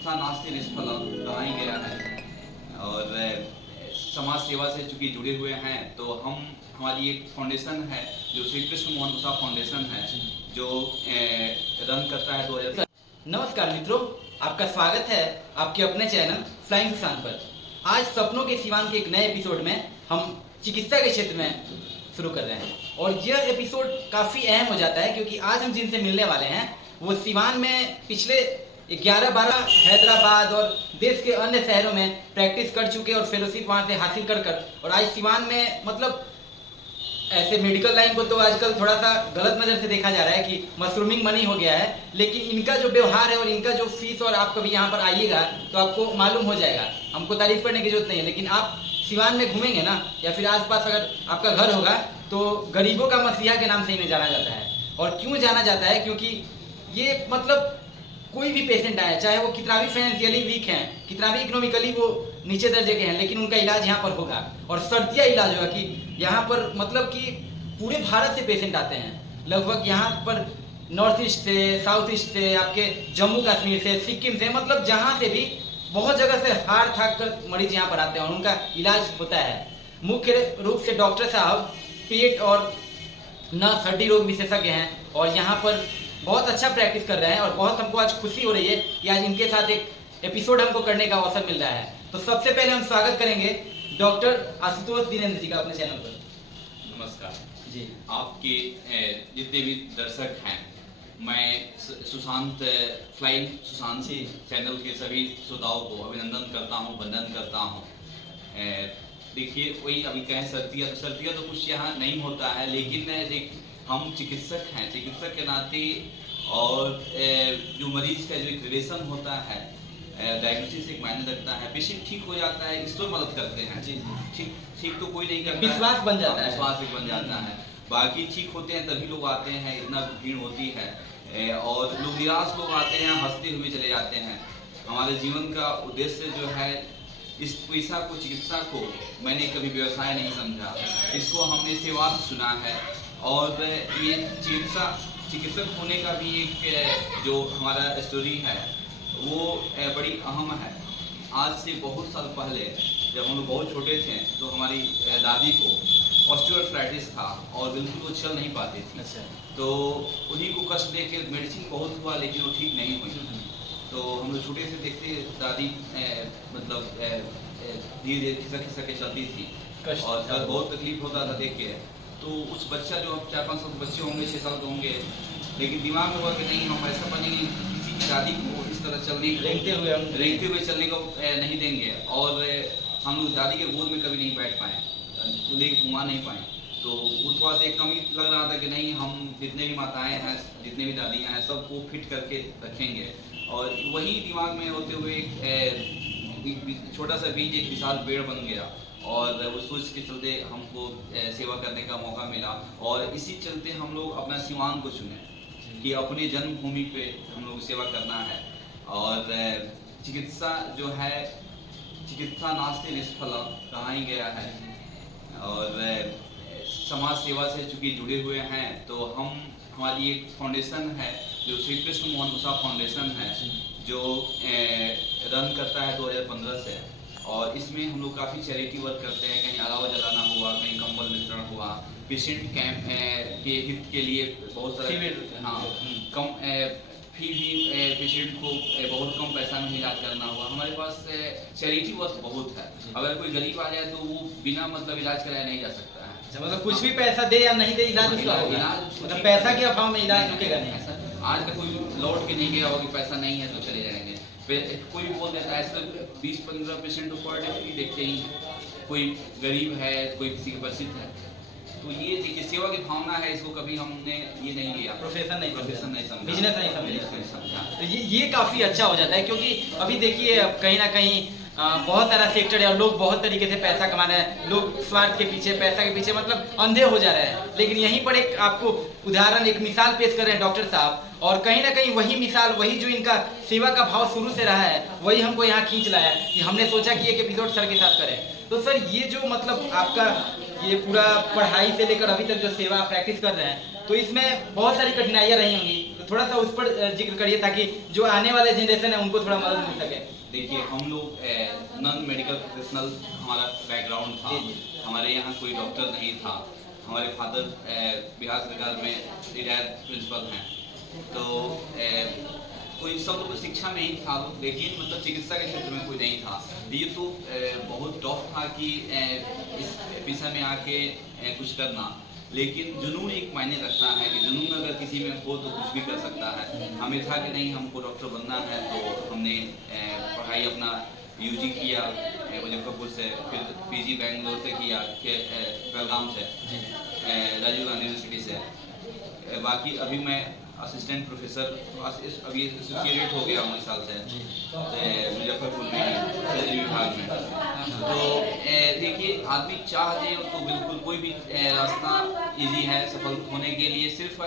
चिकित्सा नास्ति निष्फलम कहा ही गया है। और समाज सेवा से चूंकि जुड़े हुए हैं तो हमारी एक फाउंडेशन है जो श्री कृष्ण मोहन उषा फाउंडेशन है जो रन करता है 2000। नमस्कार मित्रों, आपका स्वागत है आपके अपने चैनल फ्लाइंग सुशांत पर। आज सपनों के सिवान के एक नए एपिसोड में हम चिकित्सा के क्षेत्र में शुरू कर रहे हैं और यह एपिसोड काफ़ी अहम हो जाता है क्योंकि आज हम जिनसे मिलने वाले हैं वो सिवान में पिछले 11-12 हैदराबाद और देश के अन्य शहरों में प्रैक्टिस कर चुके और फेलोशिप वहाँ से हासिल कर और आज सिवान में मतलब ऐसे मेडिकल लाइन को तो आजकल थोड़ा सा गलत नज़र से देखा जा रहा है कि मशरूमिंग मनी हो गया है, लेकिन इनका जो व्यवहार है और इनका जो फीस और आप कभी यहाँ पर आइएगा तो आपको मालूम हो जाएगा। हमको तारीफ करने की जरूरत नहीं है, लेकिन आप सिवान में घूमेंगे ना या फिर आसपास अगर आपका घर होगा तो गरीबों का मसीहा के नाम से इन्हें जाना जाता है। और क्यों जाना जाता है? क्योंकि ये मतलब कोई भी पेशेंट आए, चाहे वो कितना भी फाइनेंशियली वीक हैं, कितना भी इकोनॉमिकली वो नीचे दर्जे के हैं, लेकिन उनका इलाज यहाँ पर होगा और शर्तिया इलाज होगा कि यहाँ पर मतलब कि पूरे भारत से पेशेंट आते हैं। लगभग यहाँ पर नॉर्थ ईस्ट से, साउथ ईस्ट से, आपके जम्मू कश्मीर से, सिक्किम से, मतलब जहाँ से भी बहुत जगह से हार थाक कर मरीज यहाँ पर आते हैं और उनका इलाज होता है। मुख्य रूप से डॉक्टर साहब पेट और नस हड्डी रोग विशेषज्ञ हैं और यहाँ पर बहुत अच्छा प्रैक्टिस कर रहे हैं और बहुत हमको आज खुशी हो रही है कि आज इनके साथ एक एपिसोड हमको करने का अवसर मिल रहा है। तो सबसे पहले हम स्वागत करेंगे डॉक्टर आशुतोष दिनेंद्र जी का अपने चैनल पर। नमस्कार जी, आपके जितने भी दर्शक हैं, मैं सुशांत फ्लाइंग सुशांत चैनल के सभी श्रोताओं को अभिनंदन करता हूं, वंदन करता हूं। देखिए, वही अभी कहें सर्दियाँ तो कुछ यहाँ नहीं होता है, लेकिन हम चिकित्सक हैं, चिकित्सक के नाते और जो मरीज का जो एक रिलेशन होता है, डायग्नोसिस एक मायने रखता है। पेशेंट ठीक हो जाता है, ईश्वर मदद करते हैं। जी, ठीक तो कोई नहीं करता, विश्वास बन जाता है, विश्वास एक बन जाता है। बाकी ठीक होते हैं तभी लोग आते हैं, इतना भीड़ होती है और लोग निराश लोग आते हैं, हंसते हुए चले जाते हैं। हमारे जीवन का उद्देश्य जो है, इस पेशा को, चिकित्सा को मैंने कभी व्यवसाय नहीं समझा, इसको हमने सेवा से चुना है। और ये चिकित्सक होने का भी एक जो हमारा स्टोरी है वो बड़ी अहम है। आज से बहुत साल पहले जब हम लोग बहुत छोटे थे तो हमारी दादी को ऑस्टियोआर्थराइटिस था और बिल्कुल वो चल नहीं पाती थी। अच्छा। तो उन्हीं को कष्ट देके मेडिसिन बहुत हुआ लेकिन वो ठीक नहीं हुई। तो हम लोग छोटे से देखते दादी मतलब धीरे धीरे खिसक के चलती थी और बहुत तकलीफ होता था देख के। तो उस बच्चा जो 4-5 साल बच्चे होंगे, 6 साल के होंगे, लेकिन दिमाग में हुआ कि नहीं, हम ऐसा बनेंगे किसी की दादी को इस तरह चलने रेंगते हुए चलने को नहीं देंगे। और हम लोग दादी के गोद में कभी नहीं बैठ पाए, लेके घुमा नहीं पाए। तो उस थोड़ा सा एक कमी लग रहा था कि नहीं, हम जितने भी माताएं हैं, जितने भी दादियाँ हैं, सबको फिट करके रखेंगे। और वही दिमाग में होते हुए एक छोटा सा बीज एक विशाल पेड़ बन गया और उस सोच के चलते हमको सेवा करने का मौका मिला। और इसी चलते हम लोग अपना सिवान को चुने कि अपने जन्मभूमि पे हम लोग सेवा करना है। और चिकित्सा जो है, चिकित्सा नास्ति निष्फलम कहा ही गया है। और समाज सेवा से चूंकि जुड़े हुए हैं तो हमारी एक फाउंडेशन है जो श्री कृष्ण मोहन उषा फाउंडेशन है जो रन करता है 2015 से। और इसमें हम लोग काफ़ी चैरिटी वर्क करते हैं। कहीं अलावा जलाना हुआ, कहीं कंबल वितरण हुआ, पेशेंट कैंप के हित के लिए बहुत सारा, हाँ, कम फी भी पेशेंट को बहुत कम पैसा में इलाज करना हुआ। हमारे पास चैरिटी वर्क बहुत है। अगर कोई गरीब आ जाए तो वो बिना मतलब इलाज कराया नहीं जा सकता है। मतलब कुछ भी पैसा दे या नहीं दे, इलाज मतलब पैसा के अभाव में इलाज रुकेगा नहीं। आज तक कोई लौट के नहीं गया हो कि पैसा नहीं है तो चले जाएंगे। कोई भी बोल देता है, ऐसे 20-15 पेशेंट पर डे ही देखते ही, कोई गरीब है, कोई किसी के प्रसिद्ध है। तो ये देखिए, सेवा की भावना है, इसको कभी हमने ये नहीं लिया, प्रोफेशन नहीं समझा, बिजनेस नहीं समझा। तो ये काफ़ी अच्छा हो जाता है क्योंकि अभी देखिए कहीं ना कहीं बहुत सारा सेक्टर है और लोग बहुत तरीके से पैसा कमा रहे हैं। लोग स्वार्थ के पीछे, पैसा के पीछे मतलब अंधे हो जा रहे हैं। लेकिन यहीं पर एक आपको उदाहरण, एक मिसाल पेश कर रहे हैं डॉक्टर साहब, और कहीं ना कहीं वही मिसाल, वही जो इनका सेवा का भाव शुरू से रहा है, वही हमको यहाँ खींच लाया कि हमने सोचा कि एक एपिसोड सर के साथ करें। तो सर, ये जो मतलब आपका ये पूरा पढ़ाई से लेकर अभी तक जो सेवा प्रैक्टिस कर रहे हैं, तो इसमें बहुत सारी कठिनाइयाँ रही होंगी। तो थोड़ा सा उस पर जिक्र करिए ताकि जो आने वाले जनरेशन है उनको थोड़ा मदद मिल सके। देखिए, हम लोग नॉन मेडिकल प्रोफेशनल हमारा बैकग्राउंड था। हमारे यहाँ कोई डॉक्टर नहीं था। हमारे फादर बिहार सरकार में रिटायर्ड प्रिंसिपल हैं, तो कोई सब लोग शिक्षा में ही था, लेकिन मतलब चिकित्सा के क्षेत्र में कोई नहीं था। ये तो बहुत टफ था कि इस विषय में आके कुछ करना, लेकिन जुनून एक मायने रखता है कि जुनून अगर किसी में हो तो कुछ भी कर सकता है। हमें था कि नहीं, हमको डॉक्टर बनना है, तो हमने पढ़ाई अपना यूजी किया मुजफ्फरपुर से, फिर पीजी बेंगलोर से किया, बेलगाम से, राजीव गांधी यूनिवर्सिटी से। बाकी अभी मैं असिस्टेंट प्रोफेसर अभी एसोसिएटेड हो गया 19 साल से मुजफ्फरपुर में सर्जरी विभाग में। तो देखिए, आदमी चाह दे तो बिल्कुल कोई भी रास्ता इजी है सफल होने के लिए। सिर्फ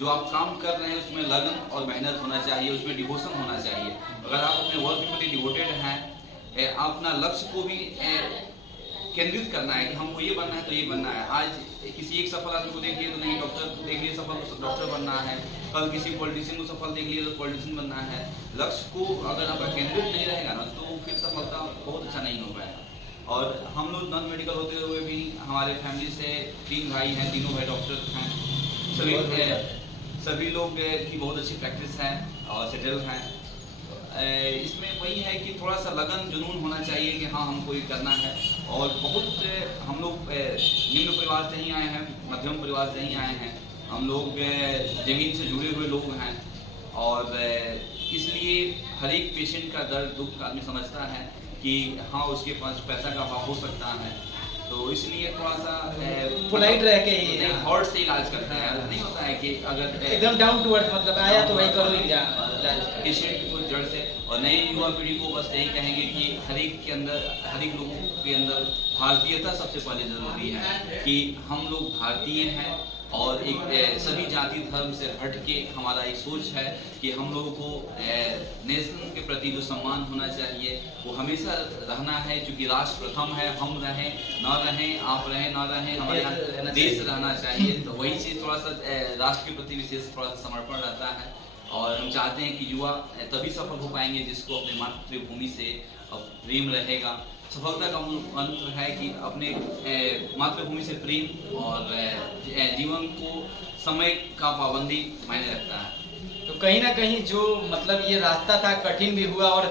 जो आप काम कर रहे हैं उसमें लगन और मेहनत होना चाहिए, उसमें डिवोशन होना चाहिए। अगर आप अपने वर्क के प्रति डिवोटेड हैं, आप अपना लक्ष्य को भी केंद्रित करना है कि हमको ये बनना है तो ये बनना है। आज किसी एक सफल आदमी को देख लिए तो नहीं, डॉक्टर देख लिए सफल तो डॉक्टर बनना है, कल किसी पॉलिटिशियन को सफल देख लिए तो पॉलिटिशियन बनना है। लक्ष्य को अगर आपका केंद्रित नहीं रहेगा ना, तो फिर सफलता बहुत अच्छा नहीं हो पाएगा। और हम लोग नॉन मेडिकल होते हुए भी हमारे फैमिली से 3 भाई हैं, तीनों भाई डॉक्टर हैं। सभी लोग की बहुत अच्छी प्रैक्टिस है और सेटल हैं। इसमें वही है कि थोड़ा सा लगन जुनून होना चाहिए कि हाँ हमको ये करना है। और बहुत हम लोग निम्न परिवार से ही आए हैं, मध्यम परिवार से ही आए हैं। हम लोग जमीन से जुड़े हुए लोग हैं, और इसलिए हर एक पेशेंट का दर्द दुख आदमी समझता है कि हाँ उसके पास पैसा का अभाव हो सकता है, तो इसलिए थोड़ा सा पोलाइट रह के ही हार्ट से इलाज करता है। नहीं होता है कि अगर एकदम डाउन टू अर्थ, मतलब आया तो वही करो इलाज पेशेंट को जड़ से। और नई युवा पीढ़ी को बस यही कहेंगे कि हर एक लोगों के अंदर भारतीयता सबसे पहले जरूरी है, कि हम लोग भारतीय हैं और एक सभी जाति धर्म से हट के हमारा एक सोच है कि हम लोगों को नेशन के प्रति जो सम्मान होना चाहिए वो हमेशा रहना है, क्योंकि राष्ट्र प्रथम है। हम रहें ना रहें, आप रहें ना रहें, हमारे यहाँ देश रहना चाहिए। तो वही चीज़ थोड़ा सा राष्ट्र के प्रति विशेष थोड़ा सा समर्पण रहता है। और हम चाहते हैं कि युवा तभी सफल हो पाएंगे जिसको अपने मातृभूमि से प्रेम रहेगा। सफलता का मंत्र है कि अपने मातृभूमि से प्रेम, और जीवन को समय का पाबंदी मायने रखता है। तो कहीं ना कहीं जो मतलब ये रास्ता था कठिन भी हुआ, और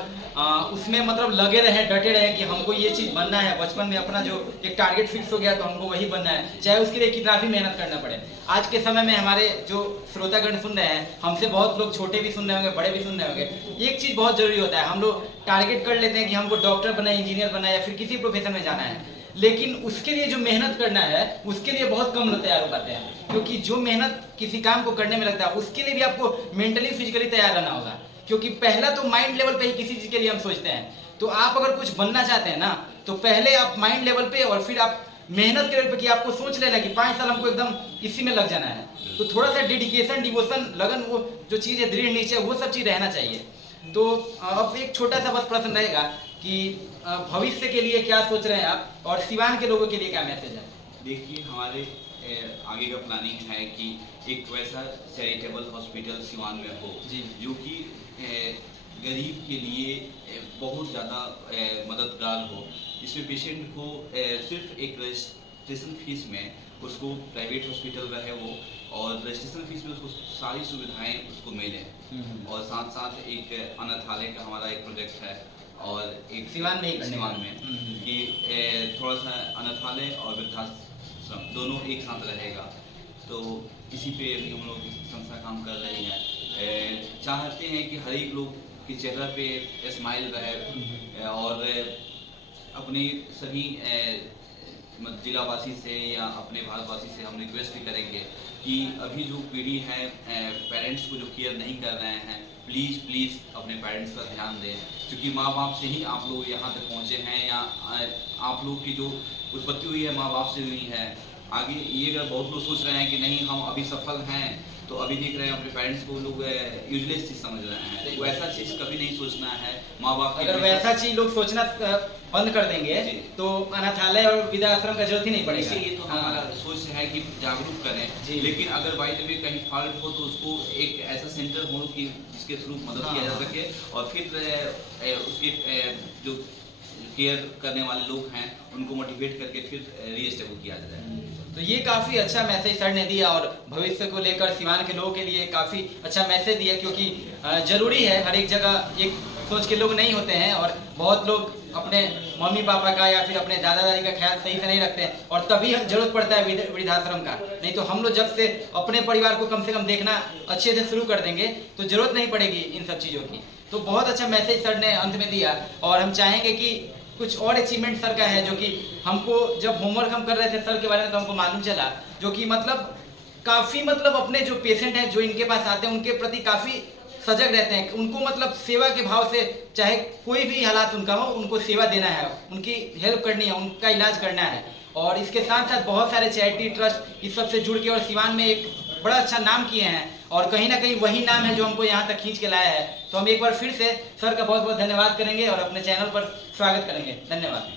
उसमें मतलब लगे रहे, डटे रहे कि हमको ये चीज़ बनना है। बचपन में अपना जो एक टारगेट फिक्स हो गया तो हमको वही बनना है, चाहे उसके लिए कितना भी मेहनत करना पड़े। आज के समय में हमारे जो श्रोतागण सुन रहे हैं, हमसे बहुत लोग छोटे भी सुन रहे होंगे, बड़े भी सुन रहे होंगे। एक चीज़ बहुत जरूरी होता है, हम लोग टारगेट कर लेते हैं कि हमको डॉक्टर बनना है, इंजीनियर बनना है, या फिर किसी प्रोफेशन में जाना है, लेकिन उसके लिए जो मेहनत करना है उसके लिए बहुत कम लोग तैयार हो पाते हैं। क्योंकि जो मेहनत किसी काम को करने में लगता है उसके लिए भी आपको मेंटली फिजिकली तैयार रहना होगा। क्योंकि पहला तो माइंड लेवल पे ही किसी चीज के लिए हम सोचते हैं। तो आप अगर कुछ बनना चाहते हैं ना, तो पहले आप माइंड लेवल पे और फिर आप मेहनत के लेवल पे कि आपको सोच लेना कि 5 साल हमको एकदम इसी में लग जाना है। तो थोड़ा सा डेडिकेशन, डिवोशन, लगन, वो जो चीज़ है, दृढ़ निश्चय, वो सब चीज़ रहना चाहिए। तो अब एक छोटा सा बस प्रश्न रहेगा कि भविष्य के लिए क्या सोच रहे हैं आप, और सिवान के लोगों के लिए क्या मैसेज है? देखिए, हमारे आगे का प्लानिंग है कि एक वैसा चैरिटेबल हॉस्पिटल सिवान में हो जो कि गरीब के लिए बहुत ज़्यादा मददगार हो, जिसमें पेशेंट को सिर्फ एक रजिस्ट्रेशन फीस में उसको प्राइवेट हॉस्पिटल रहे वो, और रजिस्ट्रेशन फीस में उसको सारी सुविधाएं उसको मिलें। और साथ साथ एक अनाथालय का हमारा एक प्रोजेक्ट है, और एक सिवान में कि थोड़ा सा अनाथालय और वृद्धाश्रम दोनों एक साथ रहेगा। तो इसी पे अभी हम लोग संस्था काम कर रही है। चाहते हैं कि हर एक लोग के चेहरा पे स्माइल रहे, और अपनी सभी जिलावासी से या अपने भारतवासी से हम रिक्वेस्ट भी करेंगे कि अभी जो पीढ़ी है, पेरेंट्स को जो केयर नहीं कर रहे हैं, प्लीज़ अपने पेरेंट्स का ध्यान दें। क्योंकि माँ बाप से ही आप लोग यहाँ तक पहुँचे हैं, या आप लोग की जो उत्पत्ति हुई है माँ बाप से हुई है। आगे ये अगर बहुत लोग सोच रहे हैं कि नहीं हम अभी सफल हैं तो अभी देख रहे हैं अपने पेरेंट्स को लोग यूजलेस चीज समझ रहे हैं, तो वैसा चीज कभी नहीं सोचना है। माँ बाप अगर वैसा चीज लोग सोचना बंद कर देंगे तो अनाथालय और वृद्धाश्रम का जरूरत ही नहीं पड़ेगा। इसीलिए तो हमारा सोच है कि जागरूक करें, लेकिन अगर बाई द वे कहीं फॉल्ट हो तो उसको एक ऐसा सेंटर हो कि जिसके थ्रू मदद किया जा सके, और फिर उसके जो केयर करने वाले लोग हैं उनको मोटिवेट करके फिर रीएस्टेबल किया जाए। तो ये काफी अच्छा मैसेज सर ने दिया और भविष्य को लेकर सिवान के लोगों के लिए काफी अच्छा मैसेज दिया, क्योंकि जरूरी है, हर एक जगह एक सोच के लोग नहीं होते हैं और बहुत लोग अपने मम्मी पापा का या फिर अपने दादा दादी का ख्याल सही से नहीं रखते हैं, और तभी जरूरत पड़ता है वृद्धाश्रम का। नहीं तो हम लोग जब से अपने परिवार को कम से कम देखना अच्छे से शुरू कर देंगे तो जरूरत नहीं पड़ेगी इन सब चीज़ों की। तो बहुत अच्छा मैसेज सर ने अंत में दिया, और हम चाहेंगे कि कुछ और अचीवमेंट सर का है जो कि हमको जब होमवर्क हम कर रहे थे सर के बारे में तो हमको मालूम चला, जो कि मतलब काफ़ी मतलब अपने जो पेशेंट हैं जो इनके पास आते हैं उनके प्रति काफ़ी सजग रहते हैं। उनको मतलब सेवा के भाव से, चाहे कोई भी हालात उनका हो, उनको सेवा देना है, उनकी हेल्प करनी है, उनका इलाज करना है। और इसके साथ साथ बहुत सारे चैरिटी ट्रस्ट इस सब से जुड़ के और सिवान में एक बड़ा अच्छा नाम किए हैं, और कहीं ना कहीं वही नाम है जो हमको यहाँ तक खींच के लाया है। तो हम एक बार फिर से सर का बहुत बहुत धन्यवाद करेंगे और अपने चैनल पर स्वागत करेंगे। धन्यवाद।